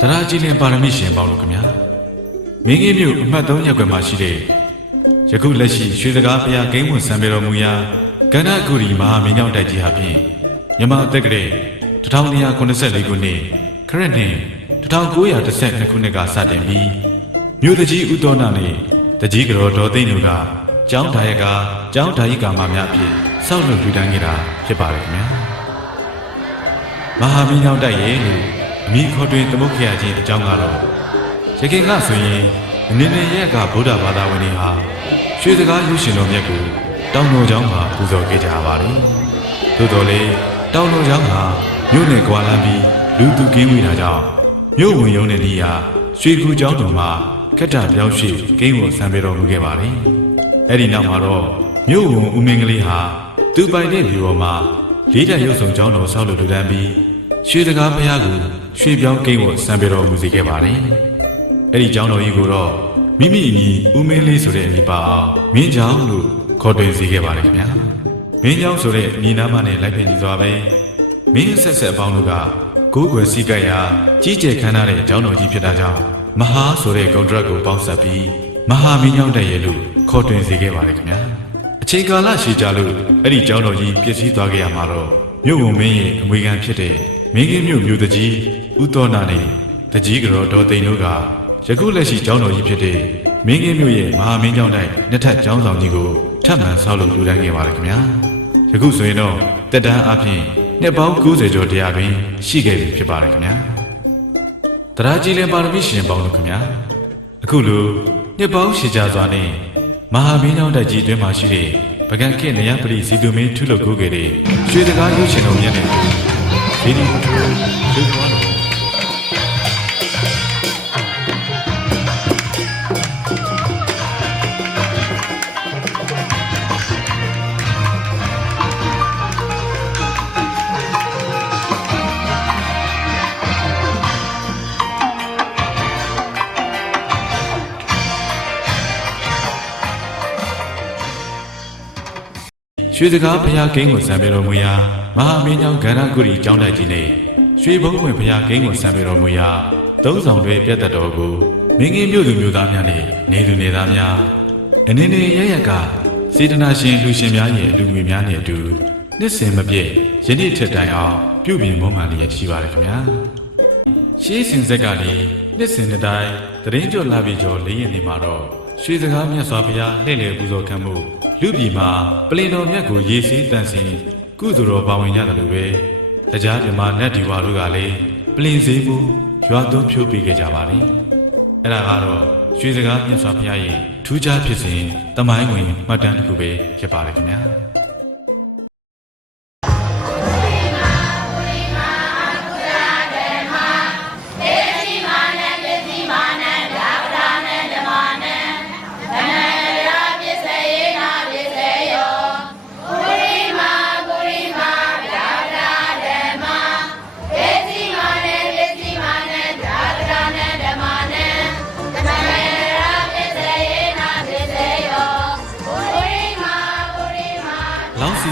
တရားကြီးလင်ပါရမီရှင်ပေါင်းလို့ခင်ဗျာမင်းကြီးမြို့အမှတ်3ရပ်ကွက်မှာရှိတဲ့ယခုလက်ရှိရွှေစကားဘုရားဂိမ်းဝန်ဆံပေတော်မူရာကန္နဂုရီမဟာမင်းကြောင့်တိုက်ကြီးဟာဖြင့်မြန်မာတက္ကရာ1284ခုနှစ်ခရစ်နှစ်1912ခုနှစ်ကစတင်ပြီးမြို့တကြီးဥတောနာနှင့်တကြီးကတော်ဒေါ်သိန်းတို့ကကျောင်းဒါယကကျောင်းဒါယိကာမများဖြင့်ဆောက်လုပ်ထူထောင်ခဲ့တာဖြစ်ပါတယ်ခင်ဗျာမဟာမင်းကြောင့်တိုက်ရဲ့လို့အမိခေါ်တွင်သမုတ်ခရချင်းအကြောင်းကတော့ရခင်ကဆိုရင်အနေနဲ့ရက်ကဗုဒ္ဓဘာသာဝင်တွေဟာရွှေစကားရုပ်ရှင်တော်မြတ်ကိုတောင်တော်ကျောင်းမှာပူဇော်ခဲ့ကြပါတယ်။သို့တော်လည်းတောင်တော်ကျောင်းဟာမြို့နယ်ကွာလမ်းပြီးလူသူကင်းဝေးတာကြောင့်မြို့ဝင်ရုံးတဲ့နေရာရွှေကူကျောင်းတော်မှာခက်တာပြောင်းရွှေ့ဂိမ်းဝန်ဆံပေတော်မူခဲ့ပါတယ်။အဲ့ဒီနောက်မှာတော့မြို့ဝန်ဦးမင်းကလေးဟာသူပိုင်တဲ့မြို့ပေါ်မှာလေးတက်ရုပ်ဆောင်ကျောင်းတော်ဆောက်လုပ်လူတန်းပြီးရွှေစကားဘုရားကိုရွှေပြောင်းဂိမ်းဝန်ဆံပေတော်မူစေခဲ့ပါတယ်။အဲ့ဒီကျောင်းတော်ကြီးကိုတော့မိမိအမည်ဦးမင်းလေးဆိုတဲ့အမည်ပါအောင်မင်းကျောင်းလို့ခေါ်တွင်စေခဲ့ပါတယ်ခင်ဗျာမင်းကျောင်းဆိုတဲ့ညီနာမနဲ့လိုက်ဖက်ညီစွာပဲမင်းဆက်ဆက်အပေါင်းတို့ကကိုးကွယ်စည်းကပ်ရာကြီးကျယ်ခမ်းနားတဲ့ကျောင်းတော်ကြီးဖြစ်တာကြောင့်မဟာဆိုတဲ့ဂုဏ်ဒရက်ကိုပေါင်းစပ်ပြီးမဟာမင်းကျောင်းတိုက်ရဲ့လို့ခေါ်တွင်စေခဲ့ပါတယ်ခင်ဗျာအချိန်ကာလရှည်ကြာလို့အဲ့ဒီကျောင်းတော်ကြီးပြည့်စည်သွားခဲ့ရမှာတော့မြို့ဝန်မင်းရဲ့အမွေခံဖြစ်တဲ့မင်းကင်းမြို့မြို့တကြီးဥတောနာနဲ့တကြီးကတော်ဒေါ်သိန်းတို့ကယခုလက်ရှိကျောင်းတော်ကြီးဖြစ်တဲ့မင်းကင်းမြို့ရဲ့မဟာမင်းကျောင်းတိုက်နှစ်ထပ်ကျောင်းဆောင်ကြီးကိုထပ်မံဆောက်လုပ်လူတန်းခဲ့ပါတယ်ခင်ဗျာယခုဆိုရင်တော့တက်တန်းအပြင်နှစ်ပေါင်း90ကျော်တရားတွင်ရှိခဲ့ပြီဖြစ်ပါတယ်ခင်ဗျာတရားကြီးလင်ပါရမီရှင်ပေါင်းတို့ခင်ဗျာအခုလိုနှစ်ပေါင်းရှည်ကြာစွာနဲ့မဟာမင်းကျောင်းတိုက်ကြီးတွင်မှရှိတဲ့ပကံခေနရပရိစီသူမင်းထုလုပ်ကိုခဲ့တဲ့ရွှေစကားရုပ်ရှင်တော်မြတ်နဲ့ဒီဒီထုသွားတော့ရွှေစကားဘုရားဂိမ်းကိုဆံပေတော်မူရာမဟာမင်းကျောင်းကန္နဂုရီကျောင်းတိုက်ကြီးနဲ့ရွှေဘုံဝင်ဘုရားဂိမ်းကိုဆံပေတော်မူရာသုံးဆောင်တွဲပြတ်သက်တော်ကိုမင်းကင်းမြို့သူမြို့သားများနဲ့နေသူနေသားများအနေနဲ့ရရက်ကစေတနာရှင်လူရှင်များရဲ့လူငွေများနဲ့အတူနှစ်စဉ်မပြည့်ယနေ့ထက်တိုင်အောင်ပြုပြင်မွမ်းမံလျက်ရှိပါတယ်ခင်ဗျာရှေးစဉ်ဆက်ကလည်းနှစ်စဉ်တစ်တိုင်းတရင်ကျော်လာပြီကျော်၄ရက်နေမှာတော့ရွှေစကားမြတ်စွာဘုရားလှည့်လည်ပူဇော်ခံမှုလူပြည်မှာပလင်တော်မြတ်ကိုရေစီးတန်ဆင်ကုသိုလ်တော်ပါဝင်ရတယ်လို့ပဲတရားဓမ္မနတ်ဒီဝါတို့ကလည်းပလင်စည်းမှုရွာသွန်းဖြိုးပေးခဲ့ကြပါတယ်အဲ့ဒါကတော့ရွှေစကားမြတ်စွာဘုရားရဲ့ထူးခြားဖြစ်စဉ်တမိုင်းဝင်မှတ်တမ်းတစ်ခုပဲဖြစ်ပါတယ်ခင်ဗျာ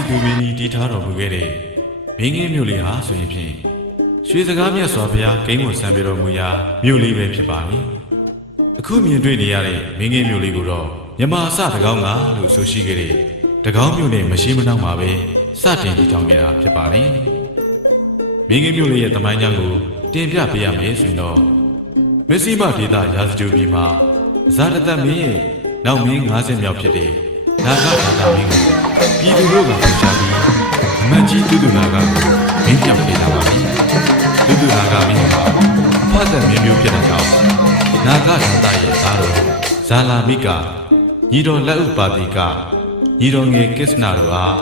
သူမင်းကြီးတည်ထားတော်မူခဲ့တဲ့မင်းကင်းမြို့လေးဟာဆိုရင်ဖြင့်ရွှေစကားမြတ်စွာဘုရားဂိမ်းဝန်ဆံပေတော်မူရာမြို့လေးပဲဖြစ်ပါလေအခုမြင်တွေ့နေရတဲ့မင်းကင်းမြို့လေးကိုတော့မြမအစတကောင်းကလို့ဆိုရှိခဲ့တဲ့တကောင်းမြို့နဲ့မရှိမနှောင်းမှာပဲစတင်တည်ထောင်ခဲ့တာဖြစ်ပါလေမင်းကင်းမြို့လေးရဲ့တမိုင်းကြောင်းကိုတင်ပြပေးရမယ်ဆိုရင်တော့မစ္စည်းမဒေသရာဇဂိုပြည်မှာဇာတတမင်းရဲ့နောက်မင်း90မြောက်ဖြစ်တဲ့နာဂဘာသာမင်းကိုပြည်သူတို့ကပူဇော်ပြီးအမတ်ကြီးတူတူနာကမင်းပြောင်းပေးတာပါလေတူတူနာကမင်းဟာအဖတ်သက်မင်းမျိုးဖြစ်တဲ့ကြောင့်နာဂဒေသရဲ့သားတော်ဇာလာမိကညီတော်လက်ဥပါတိကညီတော်ငယ်ကစ္စနာတို့အား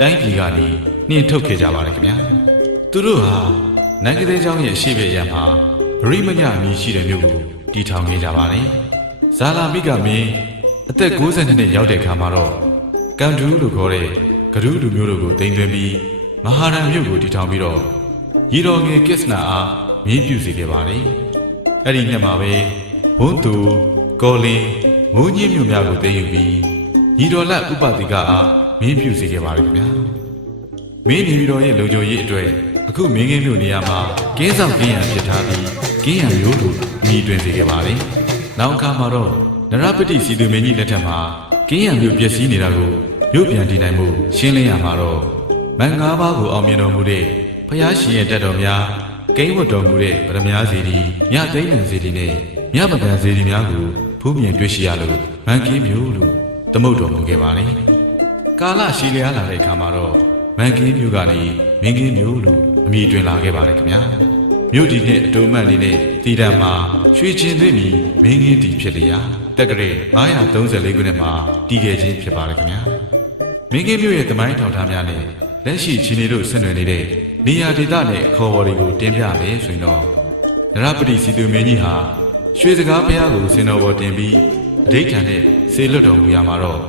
တိုင်းပြည်ကနေနှင်ထုတ်ခဲ့ကြပါတယ်ခင်ဗျာသူတို့ဟာနိုင်ငံသေးကျောင်းရဲ့အရှိဘက်ရံမှာဗရိမညအမည်ရှိတဲ့မြို့ကိုတည်ထောင်ခဲ့ကြပါတယ်ဇာလာမိကမင်းအသက်62နှစ်ရောက်တဲ့အခါမှာတော့ကန်ဒူးလို့ခေါ်တဲ့ဂရုလူမျိုးတို့ကိုတင်သွင်းပြီးမဟာရန်မြို့ကိုတည်ထောင်ပြီးတော့ရီတော်ငယ်ကစ္စနာအားမြင်းပြုစေခဲ့ပါတယ်။အဲ့ဒီနှစ်မှာပဲဘုန်းသူကောလင်းမိုးညင်းမြို့များကိုသိမ်းယူပြီးရီတော်လက်ဥပတိကအားမြင်းပြုစေခဲ့ပါတယ်ခင်ဗျာ။မင်းနေပြည်တော်ရဲ့လုံခြုံရေးအတွက်အခုမင်းကင်းမြို့နေရာမှာကင်းဆောင်ကင်းရံဖြစ်ထားပြီး ကင်းရံမျိုးလို့အမည်တွင်စေခဲ့ပါတယ်နောက်အခါမှာတော့နရပတိစီသူမင်းကြီးလက်ထက်မှာကင်းရံမျိုးပျက်စီးနေတာကိုမြို့ပြန်တည်နိုင်မှုရှင်းလင်းရမှာတော့မန်၅ပါးကိုအောင်မြင်တော်မူတဲ့ဖျားရှင်ရဲ့တက်တော်များကိန်းဝတ်တော်မူတဲ့ဗရမ ्या စီဒီမြသိန်းနံစီဒီနဲ့မြပကံစီဒီများကိုဖူးမြင်တွေ့ရှိရလို့မန်ကင်းမျိုးလို့သမုတ်တော်မူခဲ့ပါတယ်ကာလရှည်လျားလာတဲ့အခါမှာတော့မန်ကင်းမျိုးကနေမင်းကင်းမျိုးလို့အမည်တွင်လာခဲ့ပါတယ်ခင်ဗျာမြို့ဒီနဲ့အတိုးမှန်လေးနဲ့တည်တံမှာရွှေချင်းသွေးမီမင်းကင်းတီဖြစ်လျာတက်ကရေ934ခုနှစ်မှာတည်ခဲ့ခြင်းဖြစ်ပါတယ်ခင်ဗျာမင်းကင်းမျိုးရဲ့တမိုင်းထောင်ထားများနဲ့လက်ရှိချင်းတွေတို့ဆက်နွယ်နေတဲ့နေရာဒေသနဲ့အခေါ်အဝေါ်တွေကိုတင်ပြမယ်ဆိုရင်တော့နရပတိစီသူမင်းကြီးဟာရွှေစကားဘုရားကိုစင်တော်ပေါ်တင်ပြီးအဓိဋ္ဌာန်နဲ့ဆေလွတ်တော်မူရမှာတော့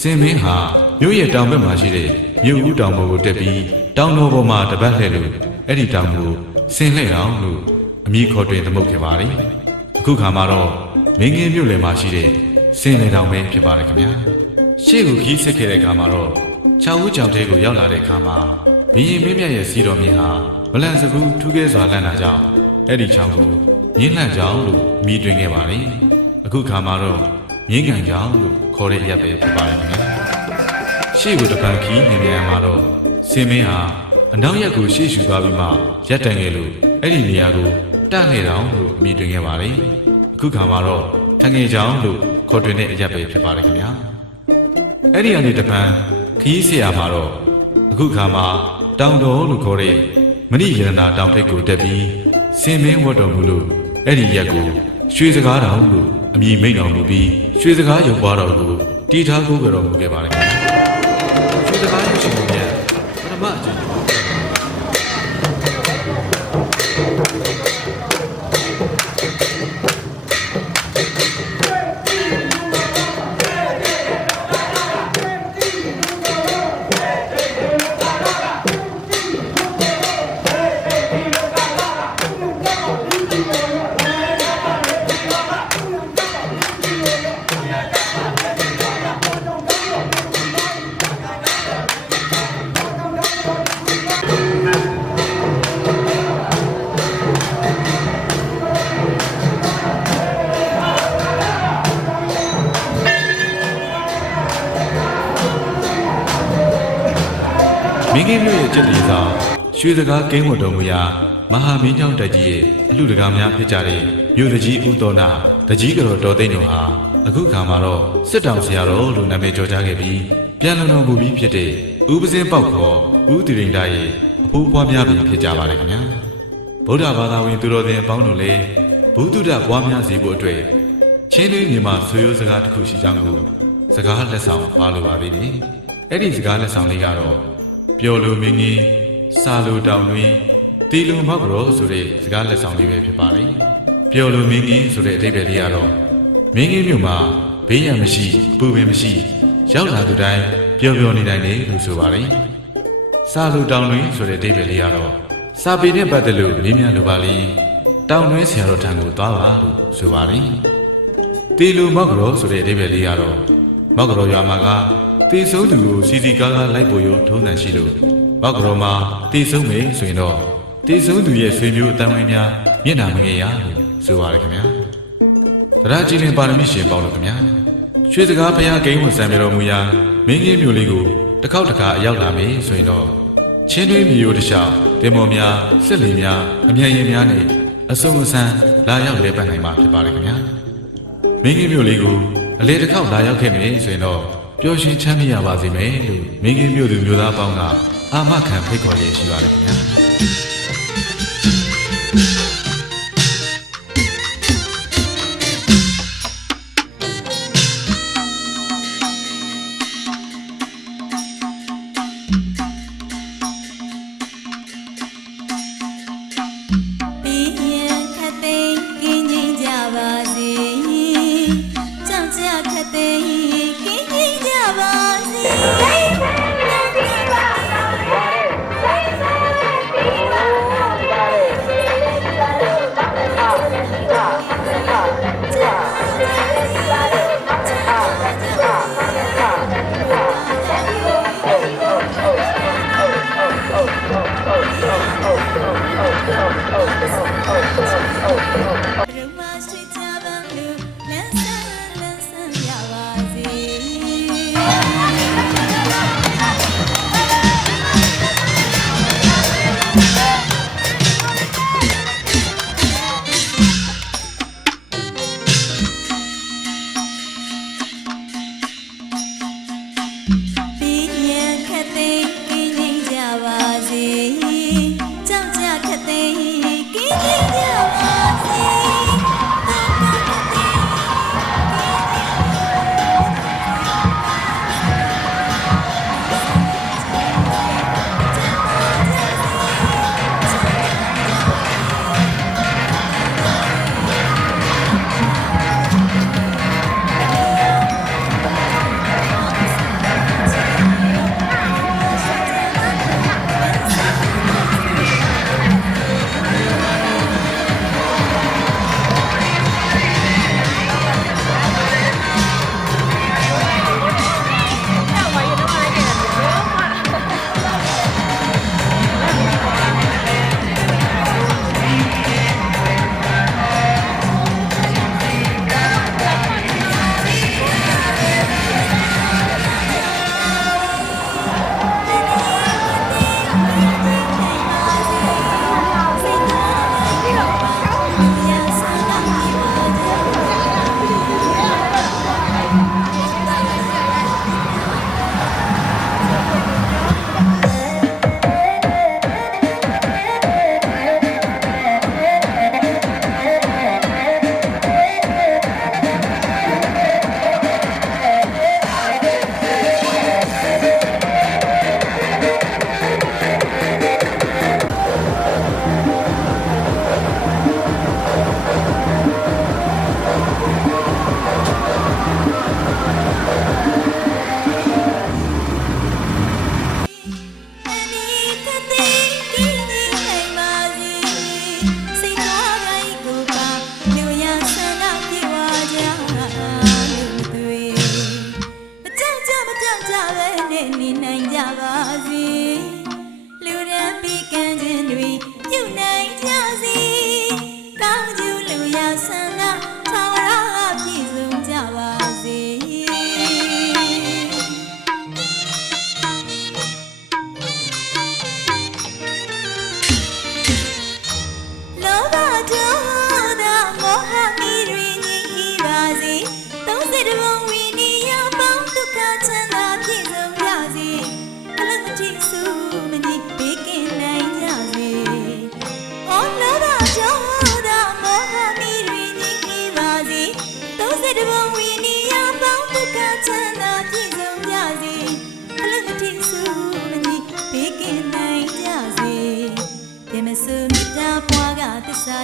စင်မင်းဟာမြို့ရဲ့တောင်ဘက်မှာရှိတဲ့မြို့ဦးတောင်ပေါ်ကိုတက်ပြီးတောင်တော်ပေါ်မှာတပတ်လှည့်လို့အဲ့ဒီတောင်ကိုဆင်လှည့်တော်လို့အမည်ခေါ်တွင်သမုတ်ခဲ့ပါတယ်အခုခါမှာတော့မင်းကင်းမြို့လယ်မှာရှိတဲ့ဆင်လေတောင်ပဲဖြစ်ပါတယ်ခင်ဗျာရှေ့ကိုခီးဆက်ခဲ့တဲ့အခါမှာတော့6ဦးကြောင်တဲကိုရောက်လာတဲ့အခါမှာဘရင်မင်းမြတ်ရဲ့စီတော်မြင်းဟာဗလန်စကူးထူးကဲစွာလန့်လာကြောင်းအဲ့ဒီချောင်းကိုမြင်းလန့်ကြောင်းလို့အမည်တွင်ခဲ့ပါတယ်အခုခါမှာတော့မြင်းကန်ကြောင်းလို့ခေါ်တဲ့အရပ်ပဲဖြစ်ပါတယ်ခင်ဗျာရှေ့ကိုတစ်ပန်ခီးနေမြန်မှာတော့စင်မင်းဟာအနောက်ရက်ကိုရှေ့ရှူသွားပြီးမှရက်တန်ခဲ့လို့အဲ့ဒီနေရာကိုတန့်ခဲ့တောင်လို့အမည်တွင်ခဲ့ပါတယ်အခုခါမှာတော့ထငယ်ကြောင်းလို့ခေါ်တွင်တဲ့အရပ်ပဲဖြစ်ပါတယ်ခင်ဗျာအဲ့ဒီအနေတစ်ပန်ခီးဆရာမှာတော့အခုခါမှာတောင်တော်လို့ခေါ်တဲ့မဏိရတနာတောင်ထိပ်ကိုတက်ပြီးစင်မင်းဝတ်တော်မူလို့အဲ့ဒီရက်ကိုရွှေစကားတောင်လို့အမည်မိန့်တော်မူပြီးရွှေစကားရုပ်ပွားတော်ကိုတီးထားကိုကြတော်မူခဲ့ပါတယ်ရွှေစကားရုပ်ရှင်ကိုပြန်ပထမအကြိမ်မင်းကင်းမြို့ရဲ့ကျက်လီစာရွှေစကားကိန်းဝတ်တော်မူရာမဟာမင်းကြောင့်တက်ကြီးရဲ့အလှတကားများဖြစ်ကြတဲ့မြို့တကြီးဦးတော်နာတကြီးကတော်တော်သိန်းတို့ဟာအခုခါမှာတော့စစ်တောင်ဆရာတော်လို့နာမည်ကျော်ကြားခဲ့ပြီးပြန်လုံတော်မူပြီးဖြစ်တဲ့ဥပစင်းပေါက်ခေါ်ဦးတည်ရင်သားရဲ့အဖိုးပွားများပြီးဖြစ်ကြပါလေခင်ဗျာဗုဒ္ဓဘာသာဝင်သူတော်စင်အပေါင်းတို့လည်းဘုဒ္ဓပွားများစေဖို့အတွက်ချင်းလေးညီမဆွေရိုးစကားတစ်ခုရှိကြောင်းကိုစကားလက်ဆောင်ပါလိုပါသေးတယ်အဲ့ဒီစကားလက်ဆောင်လေးကတော့ပျော်လိုမင်းကြီးစာလိုတောင်တွင်တီလုံမောက်ကြောဆိုတဲ့စကားလက်ဆောင်လေးပဲဖြစ်ပါတယ်ပျော်လိုမင်းကြီးဆိုတဲ့အဓိပ္ပာယ်လေးကတော့မင်းကြီးမြို့မှာဘေးရန်မရှိပူပင်မရှိရောက်လာသူတိုင်းပျော်ပျော်နေနိုင်တယ်လို့ဆိုပါတယ်စာလိုတောင်တွင်ဆိုတဲ့အဓိပ္ပာယ်လေးကတော့စာပေနဲ့ပတ်သက်လို့မေးမြန်းလိုပါလိတောင်တွင်ဆရာတော်ထံကိုသွားပါလို့ဆိုပါတယ်တီလုံမောက်ကြောဆိုတဲ့အဓိပ္ပာယ်လေးကတော့မောက်ကြောရွာမှာကတေဆုံးသူကိုစီစီကားကားလိုက်ပေါ်ရောထုံးစံရှိလို့ဘောက်ကတော်မှာတေဆုံးမယ်ဆိုရင်တော့တေဆုံးသူရဲ့ဆွေမျိုးအတန်းဝင်းများမျက်နှာမငယ်ရလို့ဆိုပါရခင်ဗျာတရားကြည်လင်ပါရမီရှင်ပေါင်းလို့ခင်ဗျာရွှေစကားဘုရားဂိမ်းဝန်ဆံပြတော်မူရာမင်းကြီးမြို့လေးကိုတစ်ခေါက်တစ်ခါအရောက်လာမယ်ဆိုရင်တော့ချင်းတွင်းမြို့တခြားတင်မော်များစစ်လီများအမြန်ရင်များနဲ့အစုံအစမ်းလာရောက်လဲပတ်နိုင်မှာဖြစ်ပါရခင်ဗျာမင်းကြီးမြို့လေးကိုအလေတစ်ခေါက်လာရောက်ခဲ့မယ်ဆိုရင်တော့ပျော်ရွှင်ချမ်းမြေ့ရပါစေမယ်လို့မင်းကင်းမြို့သူမျိုးသားပေါင်းကအာမခံဖိတ်ခေါ်ရရှိပါတယ်ခင်ဗျာ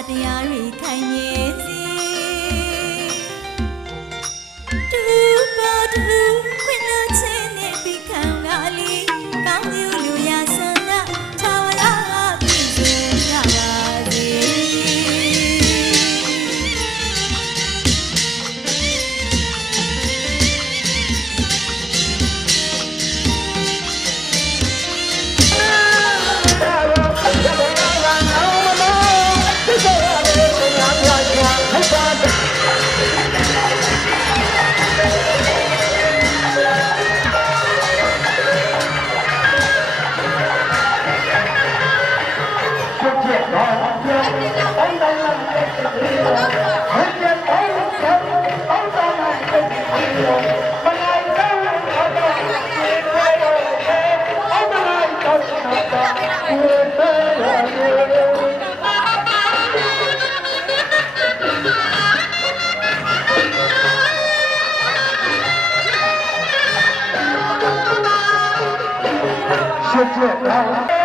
တရားတွေခိုင်မြဲစေတူပါတူခွင့်လို့ချင်းနဲ့ပြီးခံလာလီကောင်းယူလူရဆန္ဒထာဝရပြည့်စုံကြပါစေShut up.